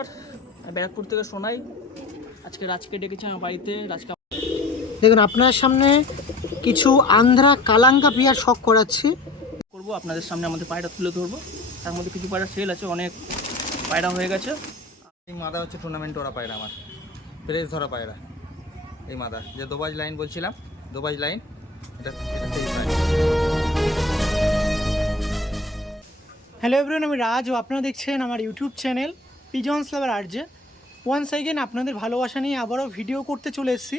নমস্কার, ব্যারাকপুর থেকে সোনাই। আজকে রাজকে ডেকেছি আমার বাড়িতে। রাজকে দেখুন আপনার সামনে কিছু আন্ধ্রা কালাঙ্কা পেয়ার শখ করাচ্ছি। করবো আপনাদের সামনে, আমাদের পায়রা তুলে ধরবো। তার মধ্যে কিছু পায়রা সেল আছে, অনেক পায়রা হয়ে গেছে। এই মাদা হচ্ছে টুর্নামেন্ট ওরা পায়রা, আমার প্রেস ধরা পায়রা। এই মাদা যে দোবাজ লাইন বলছিলাম, দোবাজ লাইন, এটা সেই পায়রা। হ্যালো এভরিওয়ান, আমি রাজ ও আপনারা দেখছেন আমার YouTube channel pigeons lover RJ. Once again আপনাদের ভালোবাসা নিয়ে আবারও ভিডিও করতে চলে এসেছি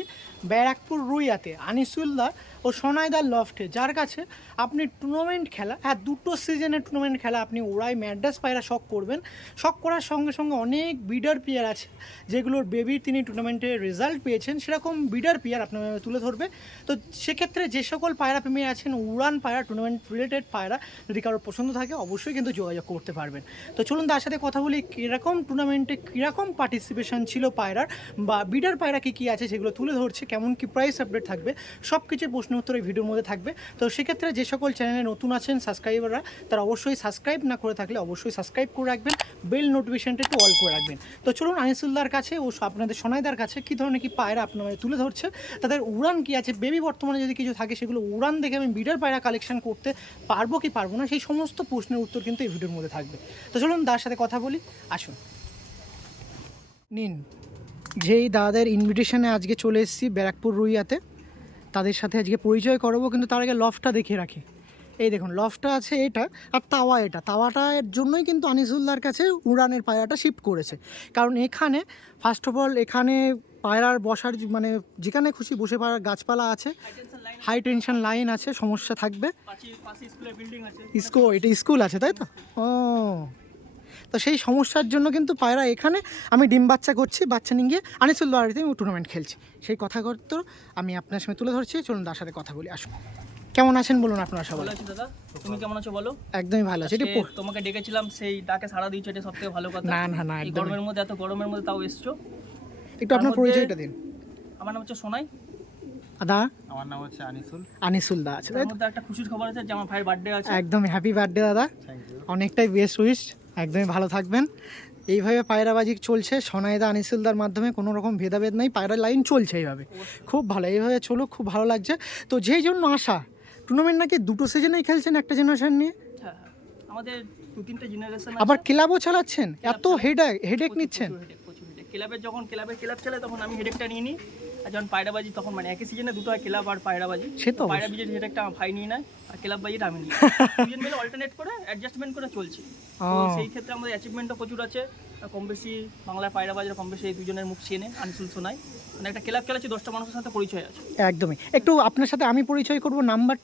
ব্যারাকপুর রুইয়াতে আনিসুল্লাহ ও সোনাইদার লফটে, যার কাছে আপনি টুর্নামেন্ট খেলা, হ্যাঁ দুটো সিজনের টুর্নামেন্ট খেলা আপনি ওরাই ম্যাড্রাস পায়রা শখ করবেন। শখ করার সঙ্গে সঙ্গে অনেক বিডার পেয়ার আছে যেগুলোর বেবির তিনি টুর্নামেন্টে রেজাল্ট পেয়েছেন, সেরকম বিডার পেয়ার আপনার তুলে ধরবে। তো সেক্ষেত্রে যে সকল পায়রা প্রেমী আছেন, উড়ান পায়রা টুর্নামেন্ট রিলেটেড পায়রা যদি কারোর পছন্দ থাকে অবশ্যই কিন্তু যোগাযোগ করতে পারবেন। তো চলুন তার সাথে কথা বলি, কীরকম টুর্নামেন্টে কীরকম পার্টিসিপেশন ছিল পায়রার, বা বিডার পায়রা কী আছে সেগুলো তুলে ধরছে, কেমন কী প্রাইস আপডেট থাকবে, সব কিছুর প্রশ্ন উত্তর এই ভিডিওর মধ্যে থাকবে। তো সেক্ষেত্রে যে সকল চ্যানেলে নতুন আছেন সাবস্ক্রাইবাররা, তারা অবশ্যই সাবস্ক্রাইব না করে থাকলে অবশ্যই সাবস্ক্রাইব করে রাখবেন, বেল নোটিফিকেশনটা একটু অল করে রাখবেন। তো চলুন আনিসুল্লাহর কাছে ও আপনাদের সোনাইদার কাছে কী ধরনের কী পায়রা আপনারা তুলে ধরছে, তাদের উড়ান কী আছে, বেবি বর্তমানে যদি কিছু থাকে সেগুলো উড়ান দেখে আমি বিডার পায়রা কালেকশন করতে পারবো কি পারবো না, সেই সমস্ত প্রশ্নের উত্তর কিন্তু এই ভিডিওর মধ্যে থাকবে। তো চলুন তার সাথে কথা বলি, আসুন। নিন, যেই দাদাদের ইনভিটেশনে আজকে চলে এসেছি ব্যারাকপুর রুইয়াতে, তাদের সাথে আজকে পরিচয় করাবো, কিন্তু তার আগে লফটা দেখে রাখি। এই দেখুন লফটা আছে এটা, আর তাওয়া এটা, তাওয়াটার জন্যই কিন্তু আনিসুল্লাহর কাছে উড়ানের পায়রাটা শিফট করেছে। কারণ এখানে ফার্স্ট অফ অল এখানে পায়রার বসার মানে যেখানে খুশি বসে পায়রার গাছপালা আছে, হাই টেনশন লাইন আছে, সমস্যা থাকবে। এটা স্কুল আছে তাই তো? ও, তো সেই সমস্যার জন্য কিন্তু পায়রা এখানে আমি ডিম বাচ্চা করছি, বাচ্চা নিয়ে গিয়ে আনিসুল্লাহ বাড়িতে আমি টুর্নামেন্ট খেলছি, সেই কথাগত আমি আপনার সঙ্গে তুলে ধরছি। চলুন তার সাথে কথা বলি, আসুন। কেমন আছেন বলুন আপনারা সবাই? ভালো আছি দাদা, তুমি কেমন আছো বলো? একদমই ভালো আছি। তোমাকে ডেকেছিলাম, সেই ডাকে সাড়া দিয়েছো, এটা সব থেকে ভালো কথা। না এই গরমের মধ্যে, এত গরমের মধ্যে তাও এসছো। একটু আপনার পরিচয়টা দিন। আমার নাম হচ্ছে সোনাই। আদা, আমার নাম হচ্ছে আনিসুল্লাহ আছে। তার মধ্যে একটা খুশির খবর আছে যে আমার ভাইয়ের বার্থডে আছে। একদমই হ্যাপি বার্থডে দাদা, অনেকটাই বেস্ট উইশ, একদমই ভালো থাকবেন। এইভাবে পায়রাবাজি চলছে সোনাইদা আনিসুলদার মাধ্যমে, কোনো রকম ভেদাভেদ নেই, পায়রা লাইন চলছে এইভাবে, খুব ভালো, এইভাবে চলো, খুব ভালো লাগছে। তো যেই জন্য আসা, টুর্নামেন্ট নাকি দুটো সিজনেই খেলছেন একটা জেনারেশন নিয়ে? হ্যাঁ, আমাদের দু তিনটে জেনারেশন, আবার ক্লাবও চালাচ্ছেন, এত হেডেক নিচ্ছেন? ক্লাবের যখন ক্লাব চলে তখন আমি হেডেকটা নিয়ে নিই, আর যখন পায়রাবাজি তখন মানে একই সিজনে দুটো হয়, ক্লাব আর পায়রাবাজি। সে তো পায়রাবাজির হেডেকটা আমার ভাই নিয়ে নেয়, আর ক্লাব বাজিটা আমি নিই। দুজন মিলে অল্টারনেট করে অ্যাডজাস্টমেন্ট করে চলছি। তো সেই ক্ষেত্রে আমাদের অ্যাচিভমেন্টও প্রচুর আছে। কম বেশি বাংলার পায়রাবাজির কম বেশি এই দুজনের মুখ চেনে, আনিসুল সোনাই। মানে একটা ক্লাব চালাচ্ছি, 10টা মানুষের সাথে পরিচয় আছে। একদমই, একটু আপনার সাথে আমি পরিচয় করব। নাম্বার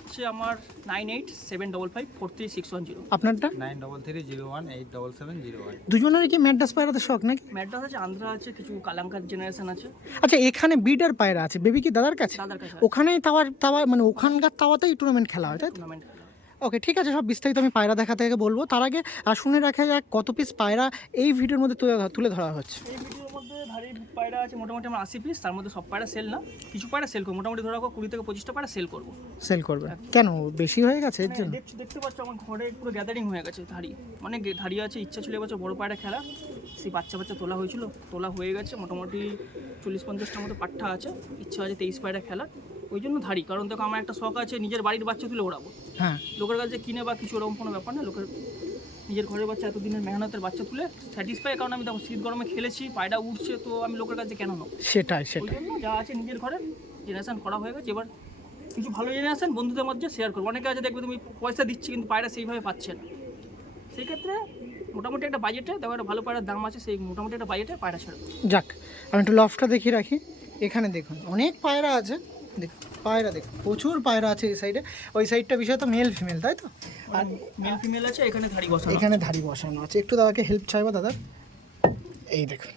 হচ্ছে আমার 9875436110। আপনারটা 9330187701। দুজনেরই কি ম্যাড্রাস পায়রাতে শখ নাকি? ম্যাড্রাস আছে, আন্ধ্রা আছে, কিছু কালাঙ্কার জেনারেশন আছে। আচ্ছা, এখানে বিডার পায়রা আছে, বেবি কি দাদার কাছে? দাদার কাছে ওখানেই তাওয়া মানে ওখানকার তাওয়াতেই টুর্নামেন্ট খেলা হয় তাই তো? টুর্নামেন্ট খেলা। ওকে, ঠিক আছে, সব বিস্তারিত আমি পায়রা দেখা থেকে বলবো। তার আগে শুনে রাখা যাক কত পিস পায়রা এই ভিডিওর মধ্যে তুলে ধরা হচ্ছে। এই ভিডিওর মধ্যে ধারি পায়রা আছে মোটামুটি আমার 80 পিস। তার মধ্যে সব পায়রা সেল না, কিছু পায়রা সেল করবো। মোটামুটি ধরে রাখো 20 থেকে 25টা পায়রা সেল করবো। সেল করবে কেন, বেশি হয়ে গেছে এর জন্য? দেখতে পাচ্ছ আমার ঘরে পুরো গ্যাদারিং হয়ে গেছে ধারি, অনেক ধারি আছে। ইচ্ছা ছিল এবছর বড় পায়রা খেলা, সেই বাচ্চা তোলা হয়েছিল, তোলা হয়ে গেছে। মোটামুটি 40-50টার মতো পাঠা আছে। ইচ্ছা আছে 23 পায়রা খেলা, ওই জন্য ধারি। কারণ দেখো আমার একটা শখ আছে নিজের বাড়ির বাচ্চা তুলে ওড়াবো। হ্যাঁ, লোকের কাছে কিনে বা কিছু ওরকম কোনো ব্যাপার না, লোকের নিজের ঘরের বাচ্চা, এতদিনের মেহনতের বাচ্চা তুলে স্যাটিসফাই। কারণ আমি দেখো শীত গরমে খেলেছি, পায়রা উঠছে, তো আমি লোকের কাছে কেন নেবো? সেটাই ওই জন্য যা আছে নিজের ঘরে জেনারেশন করা হয়ে গেছে। এবার কিছু ভালো জেনারেশন বন্ধুদের মধ্যে শেয়ার করবো। অনেকে আছে দেখবে তুমি পয়সা দিচ্ছি কিন্তু পায়রা সেইভাবে পাচ্ছে না, সেই ক্ষেত্রে মোটামুটি একটা বাজেটে দেখো, একটা ভালো পায়রার দাম আছে, সেই মোটামুটি একটা বাজেটে পায়রা ছেড়ে। যাক, আমি একটু লফটা দেখিয়ে রাখি। এখানে দেখুন অনেক পায়রা আছে, দেখুন পায়রা, দেখুন প্রচুর পায়রা আছে এই সাইডে। ওই সাইডটা বিষয় তো মেল ফিমেল তাই তো? আর মেল ফিমেল আছে, এখানে ধারি বসানো আছে। একটু দাদাকে হেল্প চাইবো দাদা, এই দেখুন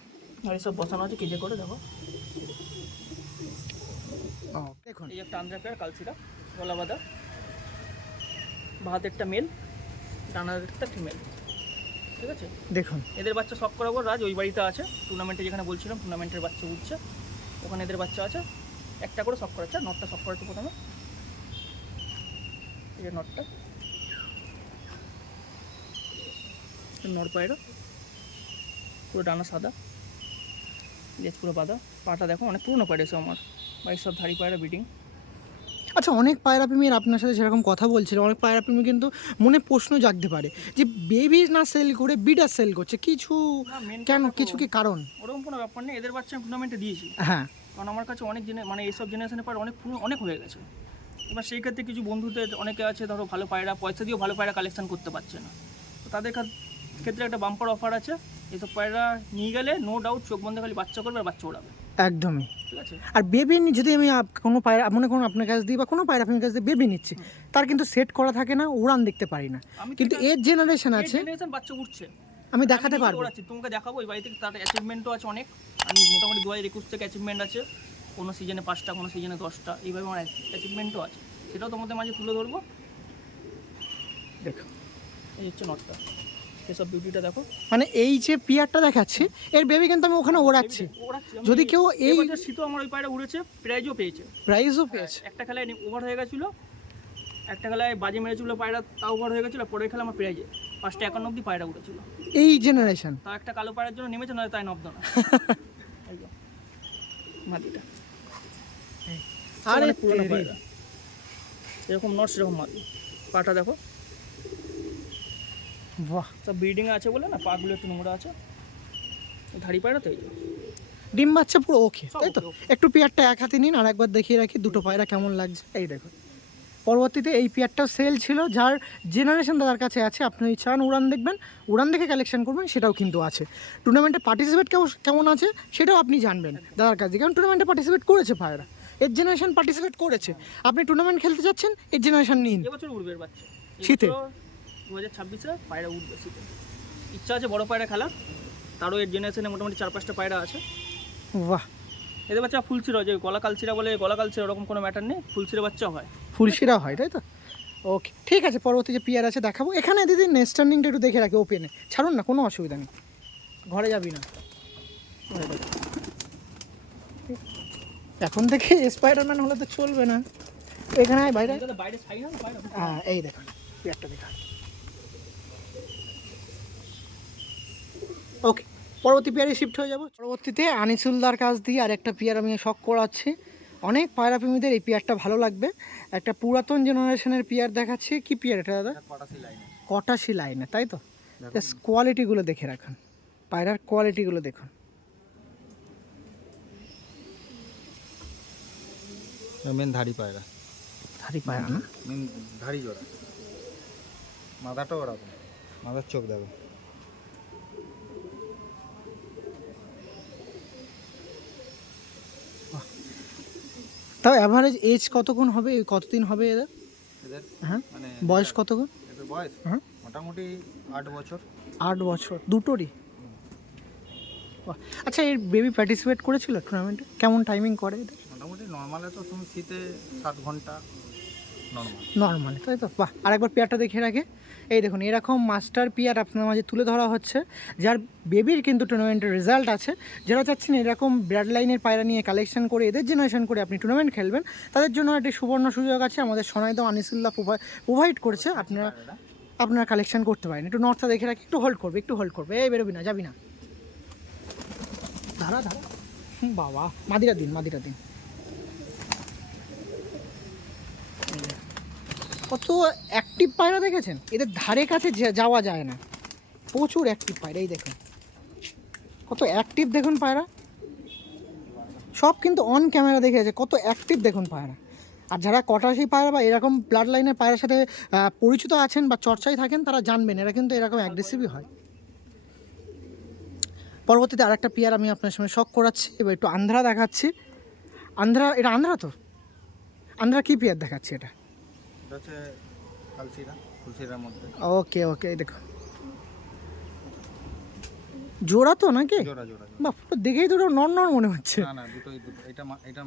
আর সব বসানো আছে কেজে করে। দেখো দেখুন, এই একটা আন্ধ্রা পেয়ার কালচিরা গলা বাঁধা, বাহাতেরটা মেল, ডানাদেরটা ফিমেল, ঠিক আছে? দেখুন এদের বাচ্চা শখ করাবো। রাজ ওই বাড়িতে আছে টুর্নামেন্টে, যেখানে বলছিলাম টুর্নামেন্টের বাচ্চা উঠছে, ওখানে এদের বাচ্চা আছে। একটা করে শখ করাচ্ছে, নটটা শখ করাচ্ছে প্রথমে। এই যে নটটা, নর পায়রা, পুরো ডানা সাদা, লেজ পুরো বাঁধা। পাটা দেখো অনেক পুরনো পায়রা এসে আমার বাড়ির সব ধাড়ি পায়রা ব্রিডিং। আচ্ছা, অনেক পায়রা প্রেমীর আপনার সাথে সেরকম কথা বলছিল, অনেক পায়রা প্রেমী কিন্তু মনে প্রশ্ন জাগতে পারে যে বেবি না সেল করে বিডার সেল করছে, কিছু কেন, কিছু কি কারণ? ওরকম কোনো ব্যাপার নেই, এদের বাচ্চা টুর্নামেন্টে দিয়েছি। হ্যাঁ, কারণ আমার কাছে অনেক মানে এইসব জেনারেশনের পায়রা অনেক পুরো অনেক হয়ে গেছে। এবার সেই ক্ষেত্রে কিছু বন্ধুদের অনেকে আছে ধরো ভালো পায়রা পয়সা দিয়েও ভালো পায়রা কালেকশন করতে পারছে না, তো তাদের ক্ষেত্রে একটা বাম্পার অফার আছে। এসব পায়রা নিয়ে গেলে নো ডাউট চোখ বন্ধ খালি বাচ্চা করবে আর বাচ্চা ওড়াবে। একদমই। ঠিক আছে। আর বেবি যদি আমি কোনো পায়রা মনে করুন আপনার কাছ দিয়ে বা কোনো পায়রা আপনার কাছ দিয়ে বেবি নিচ্ছি, তার কিন্তু সেট করা থাকে না, উড়ান দেখতে পারি না, কিন্তু এর জেনারেশন আছে, জেনারেশন বাচ্চা উঠছে, আমি দেখাতে নিজে পারবো। ওড়াচ্ছি, তোমাকে দেখাবো এই বাড়িতে। তার অ্যাচিভমেন্টও আছে অনেক। আমি মোটামুটি 2021 থেকে অ্যাচিভমেন্ট আছে, কোনো সিজনে 5টা, কোনো সিজনে 10টা, এইভাবে আমার অ্যাচিভমেন্টও আছে, সেটাও তোমাদের মাঝে তুলে ধরবো। দেখো, এই হচ্ছে নটটা, এসব বিউটিটা দেখো। মানে এই যে পিয়ারটা দেখাচ্ছি, এর বেবি কিন্তু আমি ওখানে ওড়াচ্ছি। যদি কেউ এই শীতও আমার ওই পায়রা উড়েছে, প্রাইজও পেয়েছে। প্রাইজও পেয়েছে। একটা খেলায় ওভার হয়ে গেছিলো, একটা খেলায় বাজি মেরেছিল পায়রা, তাও ওভার হয়ে গেছিলো। পরের খেলা আমার প্রাইজে 551 অব্দি পায়রা উঠেছিল এই জেনারেশন। তাও একটা কালো পায়রার জন্য নেমেছে, নয় তাই নব্দ না। এই যে মাটিটা আরে পুরোনো পায়রা, এরকম নট সেরকম মাটি। পাটা দেখো, বাহ, সব ব্রিডিং আছে বলে না, পাগুলো একটু নোংরা আছে। ধাড়ি পায়রা তো এই যে ডিম বাচ্চা পুরো ওকে, তাই তো? ওকে। একটু পিয়ারটা এক হাতে নিন আর একবার দেখিয়ে রাখি দুটো পায়রা কেমন লাগছে। এই দেখুন, পরবর্তীতে এই পিয়ারটাও সেল ছিল, যার জেনারেশন দাদার কাছে আছে। আপনি চান উড়ান দেখবেন, উড়ান দেখে কালেকশন করবেন, সেটাও কিন্তু আছে। টুর্নামেন্টে পার্টিসিপেট কেমন আছে সেটাও আপনি জানবেন দাদার কাছে, কারণ টুর্নামেন্টে পার্টিসিপেট করেছে পায়রা, এর জেনারেশন পার্টিসিপেট করেছে। আপনি টুর্নামেন্ট খেলতে যাচ্ছেন, এর জেনারেশন নিন। এবছর উড়বে এর বাচ্চা, শীতে 2026-এ পায়রা উঠবে শীতে। ইচ্ছা আছে বড় পায়রা খেলা, তারও এর জেনারেশনে মোটামুটি 4-5টা পায়রা আছে। বাহ, এদের বাচ্চা ফুলশিরা, যে গলা কালচিরা বলে, গলা কালচিরা ওরকম কোনো ম্যাটার নেই, ফুলশিরা বাচ্চা হয়। ফুলশিরা হয়, তাই তো? ওকে, ঠিক আছে, পরবর্তী যে পিয়ার আছে দেখাবো। এখানে দিদি নেস্ট টার্নিংটা একটু দেখে রাখি ওপেনে, ছাড়ুন না, কোনো অসুবিধা নেই, ঘরে যাবি না। এখন থেকে স্পাইডারম্যান হলে তো চলবে না, এখানে আয় বাইরে। বাইরে ছাই না পায়রা। হ্যাঁ, এই দেখুন পিয়ারটা দেখা। ওকে, পরবর্তী পেয়ারে শিফট হয়ে যাব। পরবর্তীতে আনিসুলদার কাছ দিয়ে আর একটা পেয়ার আমি শখ করাচ্ছি। অনেক পায়রা প্রেমীদের এই পেয়ারটা ভালো লাগবে। একটা পুরাতন জেনারেশনের পেয়ার দেখাচ্ছি। কি পেয়ার এটা দাদা? কটাশি লাইনে, তাই তো? জাস্ট কোয়ালিটিগুলো দেখে রাখুন, পায়রার কোয়ালিটিগুলো দেখুন। মেন ধাড়ি পায়রা, ধাড়ি পায়রা না, মেন ধাড়ি জোড়া, মাথাটাও ওরকম, মাথার চোখ দেখো। তাও অ্যাভারেজ এজ কতক্ষণ হবে, কতদিন হবে এদের? এদের হ্যাঁ, মানে বয়স কতক্ষণ? এদের বয়স হ্যাঁ, মোটামুটি 8 বছর। 8 বছর দুটোরই? বাহ। আচ্ছা, এর বেবি পার্টিসিপেট করেছিল টুর্নামেন্টে? কেমন টাইমিং করে এদের? মোটামুটি নর্মালে তো তুমি শীতে 7 ঘন্টা নর্মালি, তাই তো? বাহ, আরেকবার পেয়ারটা দেখে রাখে। এই দেখুন, এরকম মাস্টার পেয়ার আপনার মাঝে তুলে ধরা হচ্ছে, যার বেবির কিন্তু টুর্নামেন্টের রেজাল্ট আছে। যারা চাচ্ছেন এরকম ব্লাড লাইনের পায়রা নিয়ে কালেকশন করে এদের জেনারেশন করে আপনি টুর্নামেন্ট খেলবেন, তাদের জন্য একটি সুবর্ণ সুযোগ আছে। আমাদের সোনাইদহ আনিসুল্লাহ প্রোভাইড করছে, আপনারা কালেকশন করতে পারেন। একটু নর্থটা দেখে রাখি, একটু হোল্ড করবে, এই বেরোবি না, যাবি না, ধারা বাবা, মাদিরা দিন। কত অ্যাক্টিভ পায়রা দেখেছেন? এদের ধারে কাছে যাওয়া যায় না, প্রচুর অ্যাক্টিভ পায়রা। এই দেখুন কত অ্যাক্টিভ, দেখুন পায়রা সব কিন্তু অন ক্যামেরা দেখেছে, কত অ্যাক্টিভ দেখুন পায়রা। আর যারা কটাশি পায়রা বা এরকম ব্লাড লাইনের পায়রার সাথে পরিচিত আছেন বা চর্চায় থাকেন, তারা জানবেন এরা কিন্তু এরকম অ্যাগ্রেসিভই হয়। পরবর্তীতে আরেকটা পেয়ার আমি আপনার সঙ্গে শখ করাচ্ছি। এবার একটু আন্ধ্রা দেখাচ্ছি। এটা আন্ধ্রা তো? আন্ধ্রা কি পেয়ার দেখাচ্ছি? এটা হচ্ছে ফুলশিরার মধ্যে। ওকে, দেখো জোড়া তো নাকি? জোড়া বাহ, দেখেই দুটো নর মনে হচ্ছে। না, দুটো, এটা মেল, এটা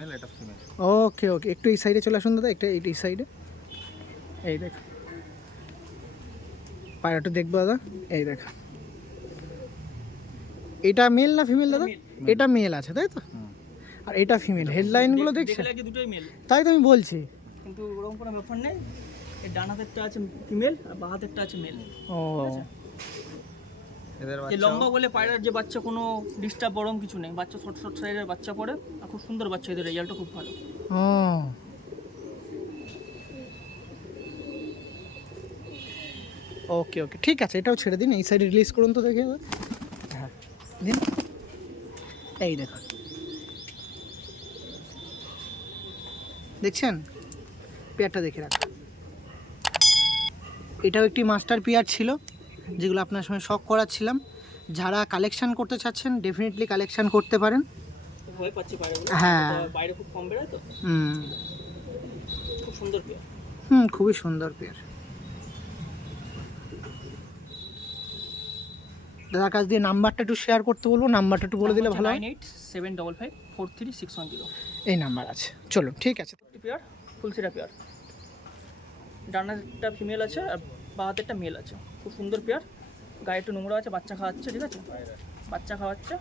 মেল, এটা ফিমেল। ওকে, একটু এই সাইডে চলে আসুন দাদা, একটা এই সাইডে। এই দেখো পায়রাটা দেখবো দাদা, এই দেখো। এটা মেল না ফিমেল দাদা? এটা মেল আছে, তাই তো? আর এটা ফিমেল। হেডলাইনগুলো দেখছেন? দুটোই মেল। তাই তো আমি বলছি, কিন্তু ওরকম কোনো ব্যাপার নেই, এর ডান হাতেরটা আছে ফিমেল আর বাঁ হাতেরটা আছে মেল। ও, এদের যে বাচ্চা লম্বা বলে পায়রার যে বাচ্চা কোনো ডিস্টার্ব বরং কিছু নেই, বাচ্চা শর্ট শর্ট সাইজের বাচ্চা পড়ে আর খুব সুন্দর বাচ্চা, এদের রেজাল্টও খুব ভালো। ও ওকে ওকে, ঠিক আছে, এটাও ছেড়ে দিন, এই সাইডে রিলিজ করুন তো দেখে এবার। হ্যাঁ দিন, এই দেখুন, দেখছেন পেয়ারটা দেখে রাখুন। এটাও একটি মাস্টার পেয়ার ছিল, যেগুলো আপনার সঙ্গে শখ করাচ্ছিলাম। যারা কালেকশন করতে চাচ্ছেন ডেফিনেটলি কালেকশন করতে পারেন। ভয় পাচ্ছি পায়রাগুলো, হ্যাঁ। বাইরে খুব কম বেরোয় তো, হুম খুব সুন্দর পেয়ার। খুবই সুন্দর পেয়ার। দাদার কাছ দিয়ে নাম্বারটা একটু শেয়ার করতে বলবো, নাম্বারটা একটু বলে দিলে ভালো হয়। 9875543610 এই নাম্বার আছে, চলো ঠিক আছে। পেয়ার ফুলসিরা পেয়ার, ডানারটা ফিমেল আছে আর বাঁ হাতেরটা মেল আছে, খুব সুন্দর পেয়ার। গায়ে একটু নোংরা আছে, বাচ্চা খাওয়াচ্ছে, ঠিক আছে, বাচ্চা খাওয়াচ্ছে।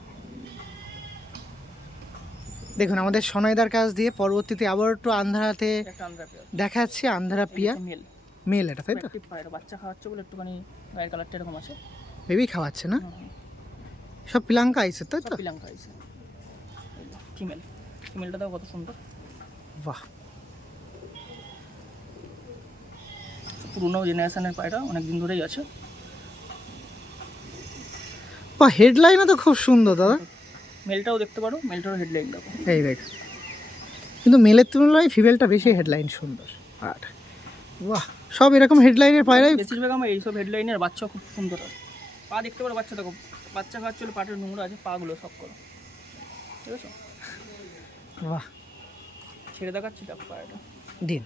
দেখুন আমাদের সোনাইদার কাছ দিয়ে পরবর্তীতে আবার একটু আন্ধারাতে একটা আন্ধ্রা পেয়ার দেখাচ্ছি, আন্ধারা পিয়া মেল, মেল, এটা তাই তো? অ্যাক্টিভ পায়রা, বাচ্চা খাওয়াচ্ছে বলে একটুখানি গায়ের কালারটা এরকম আছে। বেবি খাওয়াচ্ছে না, সব পিলাঙ্কা আইসে তাই তো? পিলাঙ্কা আছে। ফিমেল, ফিমেলটা দেখো কত সুন্দর, বাহ, পুরোনো জেনারেশনের পায়রা, অনেক দিন ধরেই আছে। বা হেডলাইনও তো খুব সুন্দর দাদা। মেলটাও দেখতে পারো, মেলটারও হেডলাইন দেখো, এই দেখ, কিন্তু মেলের তুলনায় ফিমেলটা বেশি হেডলাইন সুন্দর। আর বাহ, সব এরকম হেডলাইনের পায়রাই বেশিরভাগ আমার এইসব হেডলাইনের বাচ্চা খুব সুন্দর হয়। পা দেখতে পারো, বাচ্চা দেখো, বাচ্চা খাওয়াচ্ছে বলে পাটের নোংরা আছে, পাগুলো সব করো, ঠিক আছে। বাহ, ছেড়ে দেখাচ্ছি দেখো পায়রাটা, দিন,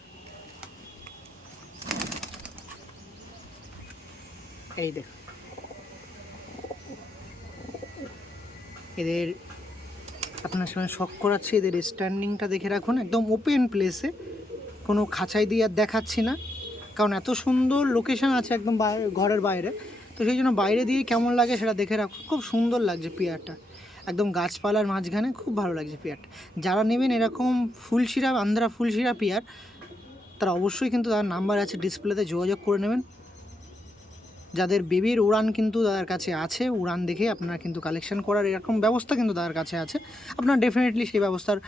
এই দেখ, এদের আপনার সঙ্গে শখ করাচ্ছি, এদের স্ট্যান্ডিংটা দেখে রাখুন, একদম ওপেন প্লেসে, কোনো খাঁচাই দিয়ে আর দেখাচ্ছি না, কারণ এত সুন্দর লোকেশন আছে একদম বাইরে, ঘরের বাইরে, তো সেই জন্য বাইরে দিয়ে কেমন লাগে সেটা দেখে রাখুন। খুব সুন্দর লাগছে পেয়ারটা, একদম গাছপালার মাঝখানে, খুব ভালো লাগছে পেয়ারটা। যারা নেবেন এরকম ফুলশিরা, আন্ধ্রা ফুলশিরা পেয়ার, তারা অবশ্যই কিন্তু তার নাম্বার আছে ডিসপ্লেতে, যোগাযোগ করে নেবেন। যাদের বেবির উড়ান কিন্তু তাদের কাছে আছে, উড়ান দেখে আপনারা কিন্তু কালেকশন করার এরকম ব্যবস্থা কিন্তু তাদের কাছে আছে, আপনারা ডেফিনেটলি সেই ব্যবস্থার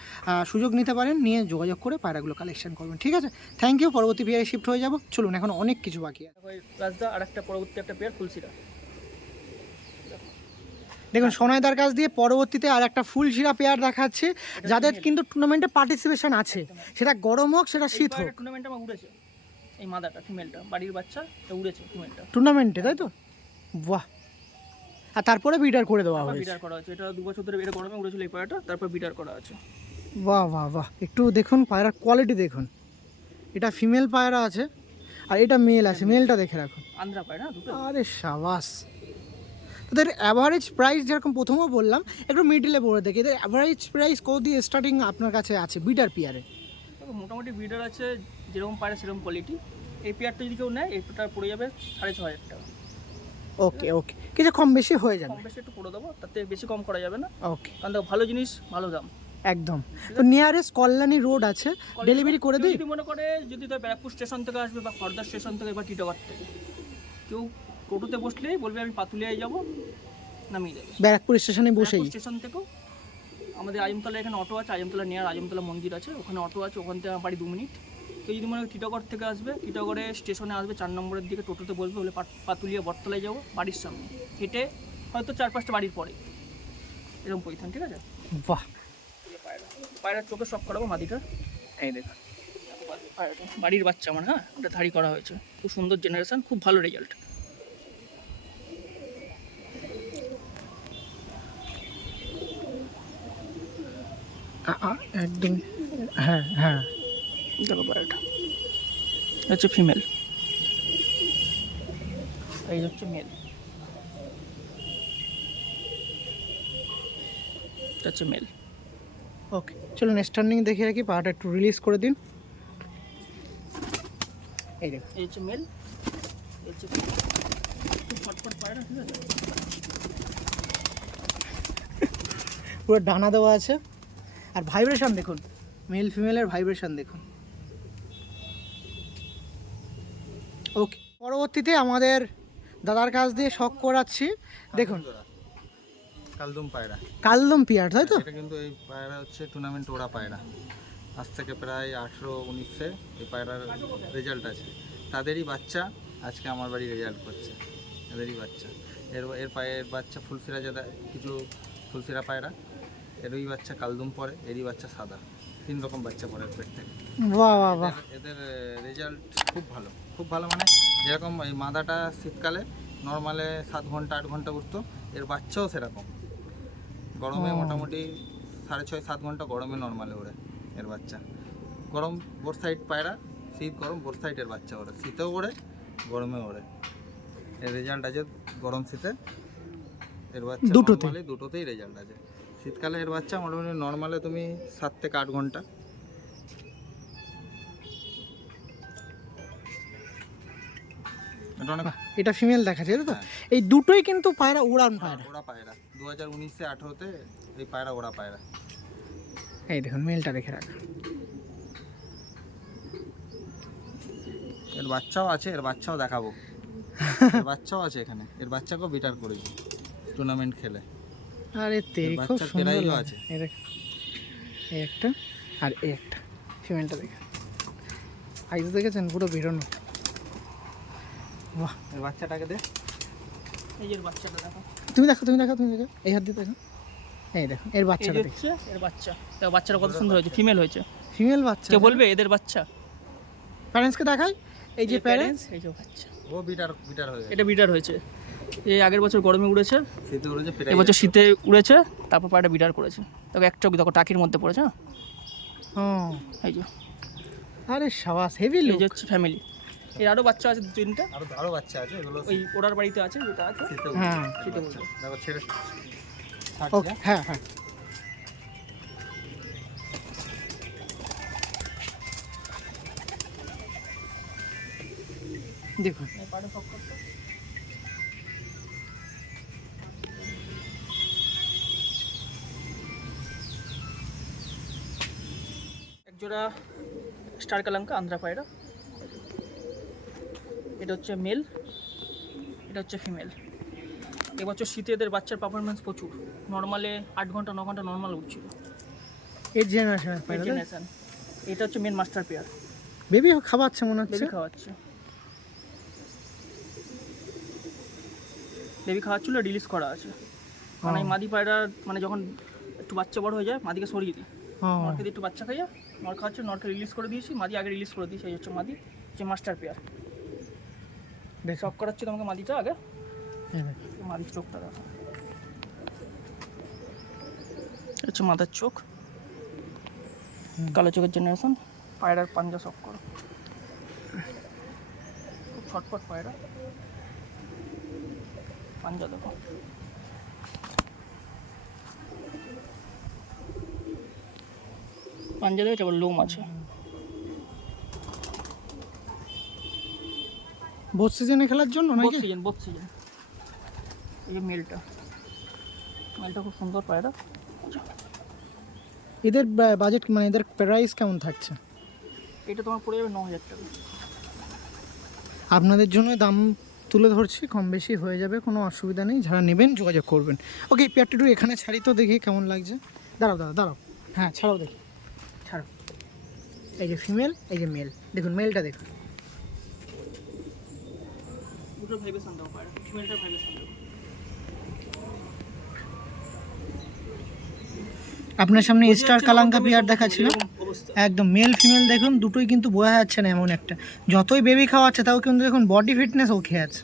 সুযোগ নিতে পারেন, নিয়ে যোগাযোগ করে পায়রাগুলো কালেকশন করবেন, ঠিক আছে। থ্যাংক ইউ, পরবর্তী পেয়ারে শিফট হয়ে যাব, চলুন, এখন অনেক কিছু বাকি আছে। দেখো এই রাজদা আর একটা পরবর্তী একটা পেয়ার ফুলসিরা, দেখুন সোনাইদার কাছ দিয়ে পরবর্তীতে আর একটা ফুলশিরা পেয়ার দেখাচ্ছে, যাদের কিন্তু টুর্নামেন্টে পার্টিসিপেশন আছে, সেটা গরম হোক সেটা শীত হোক। টুর্নামেন্টে আমার উড়েছে, এই মাদাটা ফিমেলটা, বাড়ির বাচ্চা, উড়েছে ফিমেলটা টুর্নামেন্টে তাই তো? বাহ, আর তারপরে বিডার করে দেওয়া হয়েছে। বিটার করা আছে, এটা 2 বছর ধরে এটা গরমে উড়েছিল এই পায়রাটা, তারপর বিটার করা আছে। বাহ বাহ বাহ, একটু দেখুন পায়রার কোয়ালিটি দেখুন, এটা ফিমেল পায়রা আছে আর এটা মেল আছে, মেলটা দেখে রাখুন। আন্ধ্রা পায়রা দুটো, আরে সাবাস। তাদের অ্যাভারেজ প্রাইস যেরকম প্রথমেও বললাম, একটু মিডিলে বলে দেখি, এদের অ্যাভারেজ প্রাইস কত দিয়ে স্টার্টিং আপনার কাছে আছে বিডার পিয়ারে? দেখো মোটামুটি বিডার আছে, যেরকম পায়রা সেরকম কোয়ালিটি। এই পেয়ারটা যদি কেউ নেয়, এইটা পড়ে যাবে 6,500 টাকা। ওকে ওকে, কিছু কম বেশি হয়ে যাবে, কম বেশি একটু করে দেবো, তাতে বেশি কম করা যাবে না, ওকে কারণ দেখো ভালো জিনিস ভালো দাম। একদম। তো নিয়ারেস্ট কল্যাণী রোড আছে, ডেলিভারি করে দিই? যদি মনে করে, যদি তো ব্যারাকপুর স্টেশন থেকে আসবে বা খড়দা স্টেশন থেকে বা টিটাগড় থেকে, কেউ টোটোতে বসলেই বলবে আমি পাতুলিয়ায় যাব, নামিয়ে দেবে। ব্যারাকপুর স্টেশনে বসেই? ব্যারাকপুর স্টেশন থেকেও আমাদের আজমতলা, এখানে অটো আছে, আজমতলা নিয়ার আজমতলা মন্দির আছে, ওখানে অটো আছে, ওখান থেকে আমার বাড়ি 2 মিনিট। কেউ যদি মনে হয় টিটাগড় থেকে আসবে, টিটাগড়ে স্টেশনে আসবে 4 নম্বরের দিকে, টোটোতে বসবে, বলে পাতুলিয়া বটতলায় যাবো, বাড়ির সামনে হেঁটে হয়তো 4-5টা বাড়ির পরে, এরকম পজিশন, ঠিক আছে। বাহ, পায়রার চোখে সব করাবো মাদিটা, এই দেখো পায়রাটা, বাড়ির বাচ্চা আমার, হ্যাঁ ওটা ধাড়ি করা হয়েছে, খুব সুন্দর জেনারেশন, খুব ভালো রেজাল্ট। একদম, হ্যাঁ হ্যাঁ, দেখো পায়রাটা হচ্ছে ফিমেল, এই হচ্ছে মেল, এটা হচ্ছে মেল। ওকে চলুন স্টার্নিং দেখে রাখি, পাটা একটু রিলিজ করে দিন, এই দেখুন এই হচ্ছে মেল, এই হচ্ছে খুব ফটফট পায়রা, ঠিক আছে। পুরো ডানা দেওয়া আছে, আর ভাইব্রেশন দেখুন, মেল ফিমেলের ভাইব্রেশন দেখুন। ওকে, পরবর্তীতে আমাদের দাদার কাছ দিয়ে শখ করাচ্ছি। দেখুন কালদম পায়রা, কালদম পিয়ার, তাই তো? এটা কিন্তু এই পায়রা হচ্ছে টুর্নামেন্ট ওরা পায়রা। আজ থেকে প্রায় 18-19-এ এই পায়রার রেজাল্ট আছে। তাদেরই বাচ্চা আজকে আমার বাড়ি রেজাল্ট করছে, এদেরই বাচ্চা। এর পায়ের বাচ্চা ফুলফিরা যেটা, কিছু ফুলফিরা পায়রা, এরই বাচ্চা কালদম পরে, এরই বাচ্চা সাদা। 3 রকম বাচ্চা পরে পেট থেকে। বাহ বাহ বাহ। এদের রেজাল্ট খুব ভালো, খুব ভালো। মানে যেরকম এই মাদাটা শীতকালে নর্মালে 7 ঘন্টা 8 ঘন্টা উঠতো, এর বাচ্চাও সেরকম। গরমে মোটামুটি 6.5-7 ঘন্টা গরমে নর্মালে ওড়ে এর বাচ্চা। গরম বোর সাইড পায়রা, শীত গরম বোর সাইডের বাচ্চা ওড়ে, শীতেও ওড়ে গরমে ওড়ে। এর রেজাল্ট আছে গরম শীতে এর বাচ্চা দুটোতেই রেজাল্ট আছে। শীতকালে এর বাচ্চা মোটামুটি নর্মালে তুমি 7 থেকে 8 ঘন্টা। এটা ফিমেল দেখাচ্ছে, তাই তো? এই দুটোই কিন্তু পায়রা, উড়ান পায়রা। ওরা পায়রা 2019-18-তে এই পায়রা ওরা পায়রা। এই দেখুন মেলটা রেখে রাখা। এর বাচ্চাও আছে, এর বাচ্চাও দেখাবো। এর বাচ্চাও আছে এখানে, এর বাচ্চাকেও বিটার করেছি টুর্নামেন্ট খেলে। আরে তেরি, খুব সুন্দর প্রাইজও আছে। আছে। এই দেখ, এই একটা আর এই একটা, ফিমেলটা দেখে আইজ দেখেছেন পুরো বেরোনো। বাহ, এর বাচ্চাটাকে দে। এই এর বাচ্চাটা দেখো, তুমি দেখো, তুমি দেখো, তুমি দেখো, এই হাত দিয়ে দেখো। এই দেখো এর এই বাচ্চাটা দেখো, হচ্ছে এর বাচ্চা। দেখো বাচ্চাটা কত সুন্দর হয়েছে, ফিমেল হয়েছে। ফিমেল বাচ্চা। কে বলবে এদের বাচ্চা? প্যারেন্টসকে দেখাই, এই যে প্যারেন্টস, এই যে বাচ্চা। ও বিটার হয়ে গেছে। এটা বিডার হয়েছে। এই আগের বছর গরমে উড়েছে, শীতে উড়েছে, এবছর শীতে উড়েছে, তারপর পায়রাটা বিডার করেছে। দেখো এক চোখ দেখো টাকির মধ্যে পড়েছে। ও এই যে, আরে সাবাস, হেভি এই লুক। যে হচ্ছে ফ্যামিলি। এর আরও বাচ্চা আছে 2-3টে, আরো বাচ্চা আছে, এগুলো ওই ওড়ার বাড়িতে আছে যেটা আছে। শীতে হ্যাঁ, উড়েছে। শীতে বাচ্চা। উড়েছে। দেখো ছেড়ে ওকে, হ্যাঁ হ্যাঁ। দেখুন এই পায়রা সব করতে। একজোড়া স্টার কালাঙ্কা আন্ধ্রা পায়রা। এটা হচ্ছে মেল, এটা হচ্ছে ফিমেল। এবছর শীতে এদের বাচ্চার পারফরমেন্স প্রচুর। নর্মালে 8 ঘন্টা 9 ঘন্টা নর্মাল উঠছিল। এর জেনারেশনের পায়রা, জেনারেশন। এটা হচ্ছে মেন মাস্টার পেয়ার, বেবি খাওয়াচ্ছে মনে হচ্ছে। বেবি খাওয়াচ্ছে। বেবি খাওয়াচ্ছিল, রিলিজ করা আছে। মানে এই মাদি পায়রা মানে যখন একটু বাচ্চা বড় হয়ে যায় মাদিকে সরিয়ে দিই, নরকে দিয়ে একটু বাচ্চা খাইয়া নর খাওয়াচ্ছে, নরকে রিলিজ করে দিয়েছি, মাদি আগে রিলিজ করে দিয়েছি। এই হচ্ছে মাদি, যে মাস্টার পেয়ার। শখ করাচ্ছি তোমাকে মাদিটা আগে। মাদির চোখটা দেখো, হচ্ছে মাথার চোখ, কালো চোখের জেনারেশন। পায়রার পাঞ্জা শখ করো, খুব ছটফট পায়রা। পাঞ্জা দেখো, পাঞ্জা দেখো, আবার লোম আছে। বোথ সিজনে খেলার জন্য বোথ নাকি? Season, both season. এই যে মেলটা, মেলটা খুব সুন্দর পায়রা। এদের বাজেট মানে এদের প্রাইস কেমন থাকছে? এটা তোমার পড়ে যাবে 9,000 টাকা। আপনাদের জন্য দাম তুলে ধরছি, কম বেশি হয়ে যাবে, কোনো অসুবিধা নেই। যারা নেবেন যোগাযোগ করবেন। ওকে, পেয়ারটা এখানে ছাড়ি তো, দেখি কেমন লাগছে। দাঁড়াও দাঁড়াও দাঁড়াও, হ্যাঁ ছাড়াও, দেখি ছাড়ো। এই যে ফিমেল, এই যে মেল, দেখুন মেলটা দেখুন। দুটো ভাইবেশন দাও পায়রা, ফিমেলটা ভাইবেশন দাও। আপনার সামনে স্টার কালাঙ্কা পেয়ার দেখাচ্ছিল, অবস্থা। একদম মেল ফিমেল দেখুন, দুটোই কিন্তু বোঝা যাচ্ছে না এমন একটা। যতই বেবি খাওয়াচ্ছে তাও কিন্তু দেখুন বডি ফিটনেস ওকে আছে।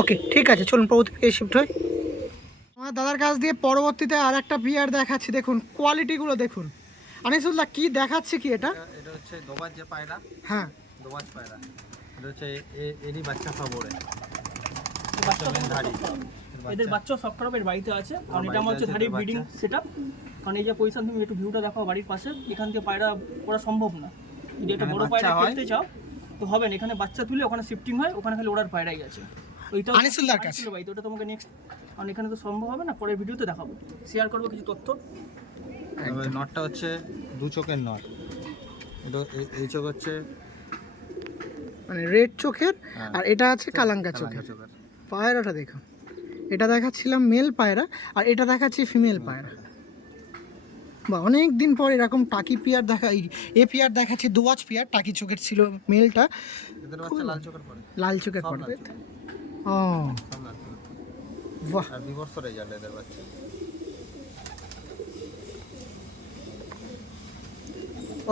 ওকে ঠিক আছে, চলুন পরবর্তী পেয়ে শিফট হয়। আমার দাদার কাছ দিয়ে পরবর্তীতে আর একটা বিয়ার দেখাচ্ছি, দেখুন কোয়ালিটিগুলো দেখুন। আনিসুল্লাহ কি দেখাচ্ছে কি এটা? এটা হচ্ছে দোবাজ যে পায়রা, হ্যাঁ দোবাজ পায়রা। এটা হচ্ছে এরই বাচ্চা সব ওড়ে। এই বাচ্চা ধাড়ি। এদের বাচ্চা সব খারাপ এর বাড়িতে আছে, কারণ এটা আমার হচ্ছে বাড়িতে আছে ধাড়ির এদের ব্রিডিং বাচ্চা। Set up. কারণ এই যে পজিশন, তুমি একটু ভিউটা দেখো বাড়ির পাশে, এখান থেকে পায়রা করা সম্ভব না। যদি একটা এখানে বড় বাচ্চা পায়রা হয়। খেলতে চাও তো হবে না, এখানে বাচ্চা তুলে ওখানে শিফটিং হয়, ওখানে খালি ওড়ার পায়রাই আছে। ওইটা আনিসুলদার কাছে। ভাই তো ওটা তোমাকে নেক্সট, কারণ এখানে তো সম্ভব হবে না, পরের ভিডিওতে দেখাবো, শেয়ার করবো কিছু তথ্য। তবে নটটা হচ্ছে 2 চোখের নট, এটা এই চোখ হচ্ছে মানে রেড চোখের, হ্যাঁ, আর এটা আছে কালাঙ্কা চোখের। চোখের। পায়রাটা দেখুন, এটা দেখাচ্ছিলাম মেল পায়রা, আর এটা দেখাচ্ছি ফিমেল পায়রা। বা অনেক দিন পর এরকম টাকি পিয়ার দেখা, এ পিয়ার দেখাচ্ছি, দোয়াজ পিয়ার, টাকি চোখের ছিল মেলটা, এদের বাচ্চা লাল চোখের পরে, লাল চোখের সব পরে। লাল চোখের। ও সব লাল চোখের পরে। বাহ, আর বিবর্ষ রেজাল্ট এদের বাচ্চা।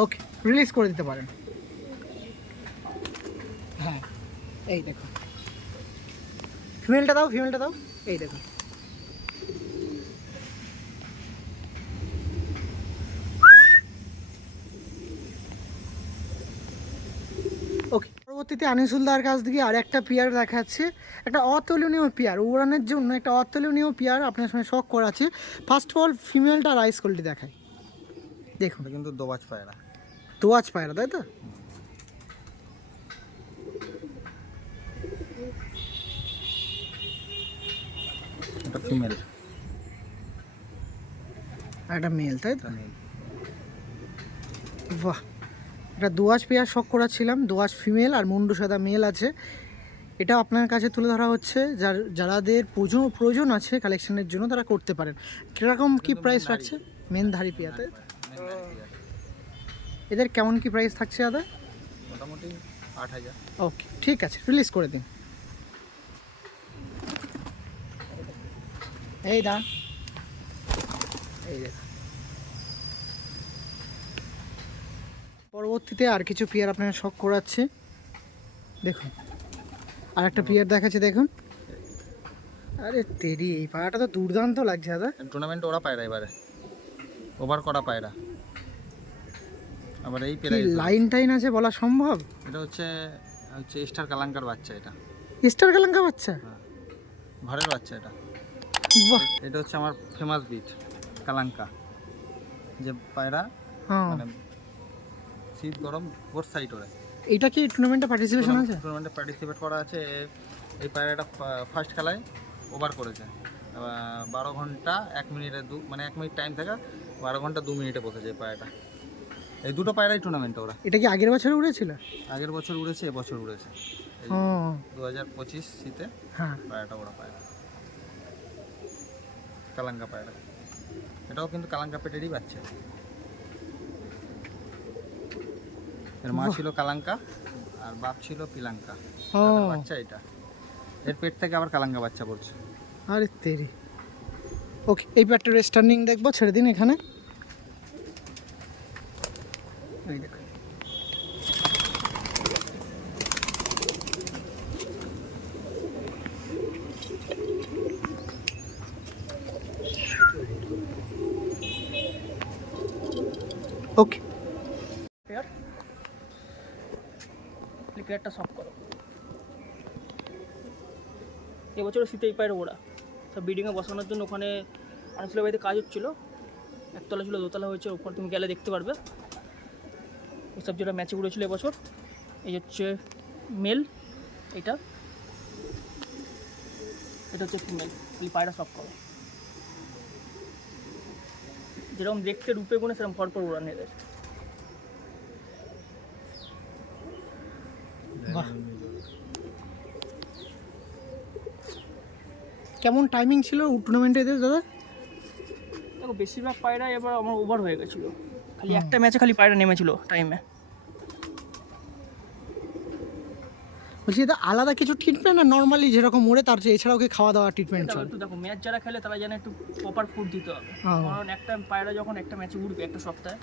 ওকে রিলিজ করে দিতে পারেন। হ্যাঁ এই দেখো, ফিমেলটা দাও, ফিমেলটা দাও, এই দেখো। ওকে, পরবর্তীতে আনিসুলদার কাছ থেকে আর একটা পেয়ার দেখাচ্ছে, একটা অতুলনীয় পেয়ার, উড়ানের জন্য একটা অতুলনীয় পেয়ার আপনার সঙ্গে শখ করাচ্ছে। ফার্স্ট অফ অল ফিমেলটা রাইস কোয়ালিটি দেখাই, দেখুন এটা কিন্তু দোবাজ পায়রা। দোয়াজ পায়রা, তাই তো? এটা ফিমেল, আর একটা মেল, তাই তো? এটা মেল। বাহ, এটা দোয়াজ পেয়ার শখ করাচ্ছিলাম, দোয়াজ ফিমেল আর মুন্ডু সাদা মেল আছে। এটা আপনার কাছে তুলে ধরা হচ্ছে, যারাদের প্রয়োজন আছে কালেকশনের জন্য তারা করতে পারেন। কীরকম কি প্রাইস রাখছে? মেন ধারি পেয়ার, তাই তো? এদের কেমন কি প্রাইস থাকছে দাদা? মোটামুটি 8000। ওকে ঠিক আছে, রিলিজ করে দিন। এই দাঁড়ান, এই দেখুন। পরবর্তীতে আর কিছু পেয়ার আপনার শখ করাচ্ছে, দেখুন আর একটা পেয়ার দেখাচ্ছে, দেখুন। আরে তেরি, এই পায়রাটা তো দুর্দান্ত লাগছে দাদা। টুর্নামেন্ট ওরা পায়রা, এবারে ওভার করা পায়রা। আবার এই কি প্রাইস, লাইন টাইন আছে বলা সম্ভব? এটা হচ্ছে স্টার কালাঙ্কার বাচ্চা। এটা স্টার কালাঙ্কা বাচ্চা, ঘরের বাচ্চা। এটা বাহ। এটা হচ্ছে আমার ফেমাস বিট কালাঙ্কা, যে পায়রা হ্যাঁ, মানে শীত গরম বোথ সাইড ওরে। এটা কি টুর্নামেন্টে পার্টিসিপেশন আছে? টুর্নামেন্টে পার্টিসিপেট করা আছে। এই পায়রাটা ফার্স্ট খেলায় ওভার করেছে। 12 ঘন্টা 1 মিনিটে মানে 1 মিনিট টাইম থাকা, 12 ঘন্টা 2 মিনিটে বসেছে এই পায়রাটা। এই দুটো পায়রাই টুর্নামেন্টে ওরা। এটা কি আগের বছর উড়েছিল? আগের বছর উড়েছে, এবছর উড়েছে। এই ও 2025 শীতে হ্যাঁ, পায়রাটা ওরা পায়রা, কালাঙ্কা পায়রা। এটাও কিন্তু কালাঙ্কা পেটেরই বাচ্চা। এর মা ছিল কালাঙ্কা আর বাপ ছিল পিলাঙ্কা। ও বাচ্চা এটা, এর পেট থেকে আবার কালাঙ্কা বাচ্চা পড়ছে। আরে তেরি। ওকে, এই প্যাটটা রেস্টার্নিং দেখবো, ছেড়ে দিন এখানে। এই দেখুন, ওকে পেয়ার, পেয়ারটা সব করো। এবছর শীতে এই পায়ের ওরা সব ব্রিডিংয়ে বসানোর জন্য ওখানে আনিসুলের বাড়িতে কাজ হচ্ছিলো। একতলা ছিল, দোতলা হয়েছে, উপর তুমি গেলে দেখতে পারবে। এসব যেটা ম্যাচে উড়েছিল এবছর। এই হচ্ছে মেল, এটা হচ্ছে ফিমেল। এই পায়রা সব করো, যেরকম দেখতে রূপে গুণে সেরকম পরপর উড়ান এদের। বাহ। কেমন টাইমিং ছিল টুর্নামেন্টে এদের দাদা? দেখো বেশিরভাগ পায়রা এবার আমার ওভার হয়ে গেছিলো, খালি একটা ম্যাচে খালি পায়রা নেমেছিল টাইমে। বলছি এটা আলাদা কিছু ট্রিটমেন্ট না নর্মালি যেরকম ওড়ে তার চেয়ে এছাড়াও কি খাওয়া দাওয়া ট্রিটমেন্ট চলে? একটু দেখো ম্যাচ যারা খেলে তারা জানে একটু প্রপার ফুড দিতে হবে। কারণ একটা পায়রা যখন একটা ম্যাচে উঠবে একটা সপ্তাহে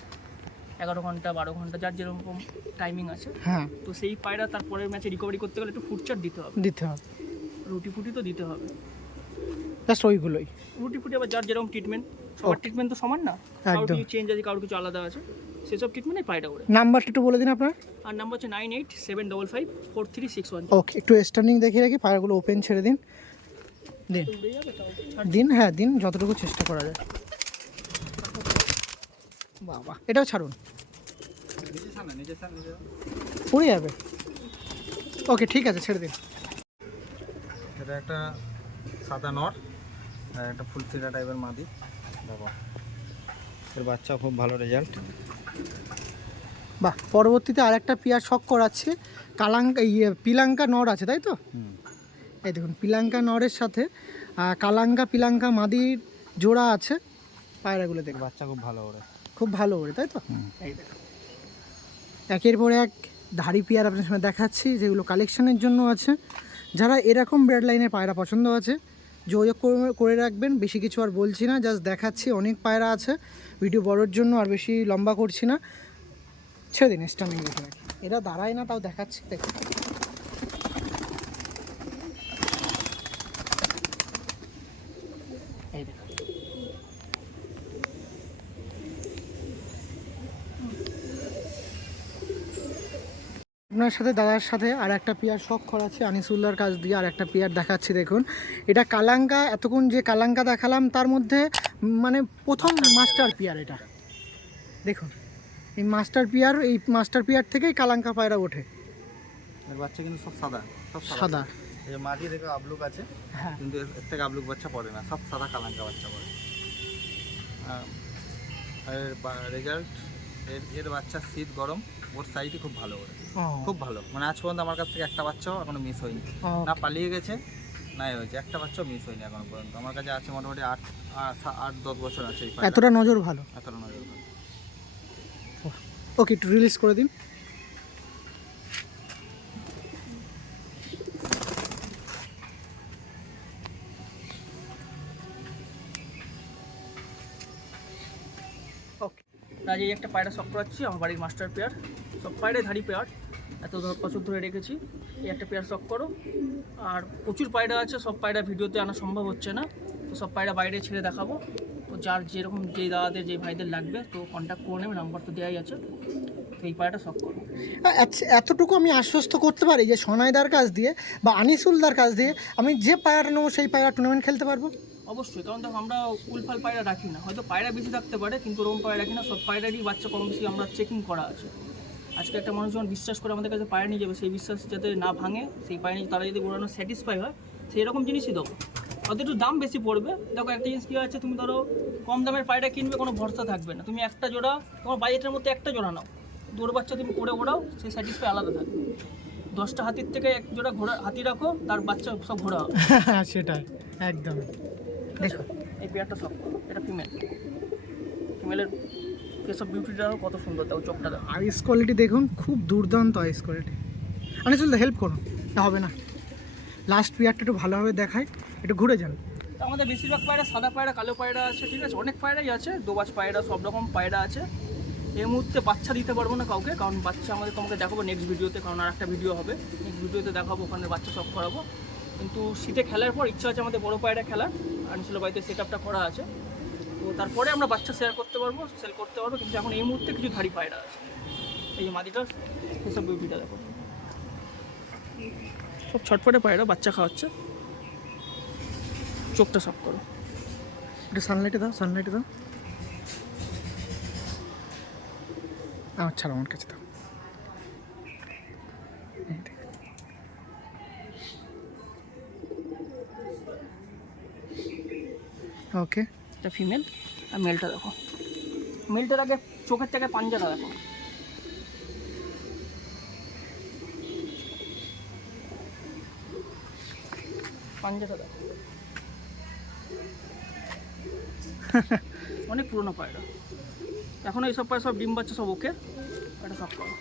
11 ঘন্টা 12 ঘন্টা যার যেরকম টাইমিং আছে, হ্যাঁ তো সেই পায়রা তার পরের ম্যাচে রিকভারি করতে গেলে একটু ফুড চার্ট দিতে হবে, দিতে হবে, রুটি ফুটি তো দিতে হবে। জাস্ট ওইগুলোই। রুটি ফুটি আবার যার যেরকম ট্রিটমেন্ট, সবার ট্রিটমেন্ট তো সমান না, কারোর একদম। কিছু চেঞ্জ আছে, কারোর কিছু আলাদা আছে, সেসব ট্রিটমেন্টে পায়রা ওড়ে। নাম্বারটা একটু বলে দিন আপনার। আর নাম্বার হচ্ছে 9875543610। ওকে, একটু স্টার্নিং দেখিয়ে রাখি, পায়রাগুলো ওপেন ছেড়ে দিন। দিন উড়ে যাবে তাও দিন, হ্যাঁ দিন, যতটুকু চেষ্টা করা যায়। বাবা, এটাও ছাড়ুন, পড়ে যাবে। ওকে ঠিক আছে, ছেড়ে দিন। এটা একটা সাদা নর আর একটা ফুলফিরা টাইপের মাদি। দেখো এর বাচ্চা খুব ভালো রেজাল্ট। বাহ, পরবর্তীতে আর একটা পেয়ার শখ করাচ্ছে, কালাঙ্কা পিলাঙ্কা নর আছে তাই তো? এই দেখুন পিলাঙ্কা নরের সাথে কালাঙ্কা পিলাঙ্কা মাদির জোড়া আছে। পায়রাগুলো দেখুন বাচ্চা খুব ভালো ওরে, খুব ভালো ওরে তাই তো? এই দেখুন একের পর এক ধাড়ি পেয়ার আপনার সামনে দেখাচ্ছি যেগুলো কালেকশনের জন্য আছে। যারা এরকম ব্রেড লাইনের পায়রা পছন্দ আছে যোগাযোগ করে রাখবেন। বেশি কিছু আর বলছি না, জাস্ট দেখাচ্ছি। অনেক পায়রা আছে, ভিডিও বড়োর জন্য আর বেশি লম্বা করছি না, ছেড়ে দিন। স্টামিং দেখে রাখি, এরা দাঁড়ায় না তাও দেখাচ্ছি। দেখুন এই দেখুন আপনার সাথে দাদার সাথে আর একটা পেয়ার শখ করাচ্ছে আনিসুল্লাহর কাছ দিয়ে। আর একটা পেয়ার দেখাচ্ছি দেখুন, এটা কালাঙ্কা। এতক্ষণ যে কালাঙ্কা দেখালাম তার মধ্যে মানে প্রথম মাস্টার পেয়ার এটা। দেখুন এই মাস্টার পেয়ার থেকেই কালাঙ্কা পায়রা ওঠে। এর বাচ্চা কিন্তু সব সাদা, সব সাদা। এই যে মাদি দেখো আবলুক আছে, হ্যাঁ কিন্তু এর থেকে আবলুক বাচ্চা পড়ে না, সব সাদা কালাঙ্কা বাচ্চা পড়ে। আর রেজাল্ট এর বাচ্চা শীত গরম ওর সাইডই খুব ভালো ওরে, খুব ভালো। মানে আজ পর্যন্ত আমার কাছ থেকে একটা বাচ্চাও এখনো মিস হয়নি, না পালিয়ে গেছে না হয়েছে, একটা বাচ্চাও মিস হয়নি এখনো পর্যন্ত। আমার কাছে আছে মোটামুটি 8-10 বছর আছে। এতটা নজর ভালো, এতটা নজর ভালো। ওকে একটু রিলিজ করে দিন। ওকে আজ এই একটা পায়রা শখ করাচ্ছি, আমার বাড়ির মাস্টার পেয়ার। সব পায়রাই ধাড়ি পেয়ার, এত বছর ধরে রেখেছি। এই একটা পেয়ার শখ করো। আর প্রচুর পায়রা আছে, সব পায়রা ভিডিওতে আনা সম্ভব হচ্ছে না, তো সব পায়রা বাইরে ছেড়ে দেখাবো। তো যার যেরকম যেই দাদাদের যে ভাইদের লাগবে তো কন্ট্যাক্ট করে নেবে, নাম্বার তো দেওয়াই আছে। তো এই পায়রাটা শখ করো। আচ্ছা, এতটুকু আমি আশ্বস্ত করতে পারি যে সোনাইদার কাছ দিয়ে বা আনিসুলদার কাছ দিয়ে আমি যে পায়রাটা নেবো সেই পায়রা টুর্নামেন্ট খেলতে পারবো অবশ্যই, কারণ দেখো আমরা উলফাল পায়রা রাখি না, হয়তো পায়রা বেশি থাকতে পারে কিন্তু ওরকম পায়রা রাখি না। সব পায়রারই বাচ্চা কম বেশি আমরা চেকিং করা আছে। আজকে একটা মানুষ যখন বিশ্বাস করে আমাদের কাছে পায়রা নিয়ে যাবে, সেই বিশ্বাস যাতে না ভাঙে, সেই পায়রা তারা যদি ওড়ানো স্যাটিসফাই হয়, সেই রকম জিনিসই দেবো। হয়তো একটু দাম বেশি পড়বে। দেখো একটা জিনিস কী আছে, তুমি ধরো কম দামের পায়রা কিনবে, কোনো ভরসা থাকবে না। তুমি একটা জোড়া তোমার বাজেটের মধ্যে একটা জোড়া নাও, দৌড় বাচ্চা তুমি করে ওড়াও, সেই স্যাটিসফাই আলাদা থাকবে। 10টা হাতির থেকে এক জোড়া ঘোড়া হাতি রাখো, তার বাচ্চা সব ঘোড়া হবে। সেটাই একদম। দেখো এই পেয়ারটা সব, এটা ফিমেলের এসব বিউটিটা কত সুন্দর, দাও চোখটা দাও। আইস কোয়ালিটি দেখুন, খুব দুর্দান্ত আইস কোয়ালিটি। আনিসুলদা হেল্প করুন, তা হবে না। লাস্ট পেয়ারটা একটু ভালোভাবে দেখায়, একটু ঘুরে যান। তো আমাদের বেশিরভাগ পায়রা সাদা পায়রা, কালো পায়রা আছে, ঠিক আছে, অনেক পায়রাই আছে, দোবাজ পায়রা, সব রকম পায়রা আছে। এই মুহূর্তে বাচ্চা দিতে পারবো না কাউকে, কারণ বাচ্চা আমাদের তোমাকে দেখাবো নেক্সট ভিডিওতে, কারণ আর একটা ভিডিও হবে, নেক্সট ভিডিওতে দেখাবো, ওখানে বাচ্চা সব করাবো। কিন্তু শীতে খেলার পর ইচ্ছা আছে আমাদের বড় পায়রা খেলার, আনিসুলের বাড়িতে সেট আপটা করা আছে। তো তারপরে আমরা বাচ্চা সেল করতে পারবো, কিন্তু এখন এই মুহূর্তে কিছু ধাড়ি পায়রা আছে। এই যে মাদিটা, সেসব বিউটিটা দেখো, সব ছটফটে পায়রা, বাচ্চা খাওয়াচ্ছে। চোখটা সব করো, একটু সানলাইটে দাও, সানলাইটে দাও। আচ্ছা আমার কাছে দাও। ওকে, এটা ফিমেল। আর মেলটা দেখো, মেলটার আগে চোখের থেকে পাঞ্জাটা দেখো, পাঞ্জাটা দেখো, অনেক পুরনো পায়রা। এখন এইসব পায়রা সব ডিম বাচ্চা সব ওকে, এটা সব করো।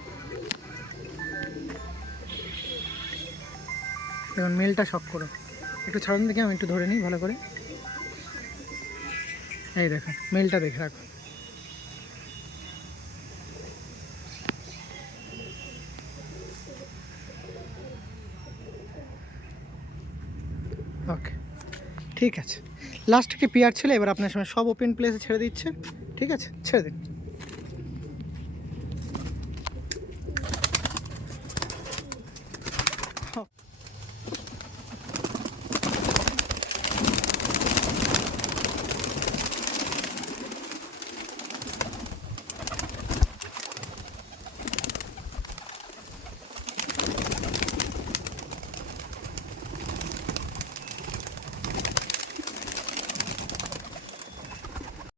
এখন মেলটা শক করো, একটু ছাড়ুন দেখি, আমি একটু ধরে নিই ভালো করে। এই দেখো মেলটা দেখে রাখো। ওকে ঠিক আছে, লাস্ট কি পেয়ার ছিল, এবার আপনার সময় সব ওপেন প্লেসে ছেড়ে দিচ্ছে। ঠিক আছে, ছেড়ে দিন।